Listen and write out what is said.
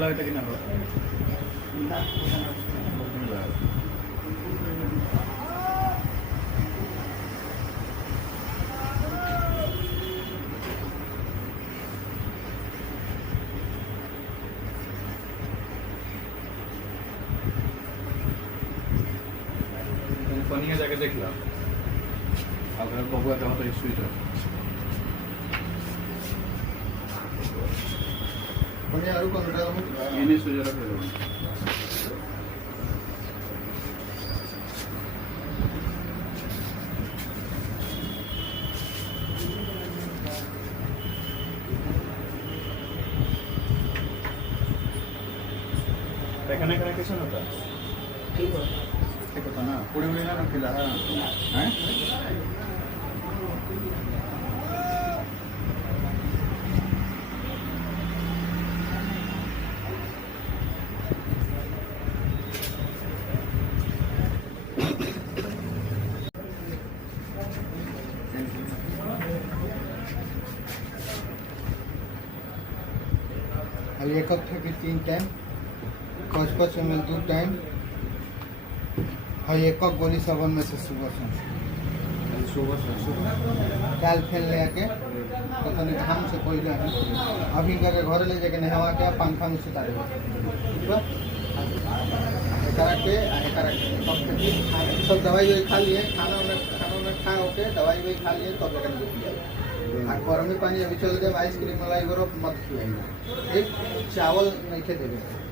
लगता कि ना हो पनिया जाके देख लो अगर बबुआ का तो स्वीट है पनिया आरु को नटा ये नहीं सोच रहा है देखने का कैसा होता है ठीक होता ना पूरी पूरी ना रखिला हैं खाली एक कप थे 3 टाइम 5 ml 2 टाइम हाँ एक कप गोली साबुन में से सुबह डाल फेन ले आके तो तने घाम से पहले अभी करके घर ले जाके नहवा के पंखा में सुता देबो सब दवाई वही खा लिए खाना में खा होके दवाई वही खा लिए तब जाकर दूध पिया गर्मी पानी अभी चल गए आइसक्रीम मलाई बर्फ मत खिलाइए एक चावल नहीं खे देवे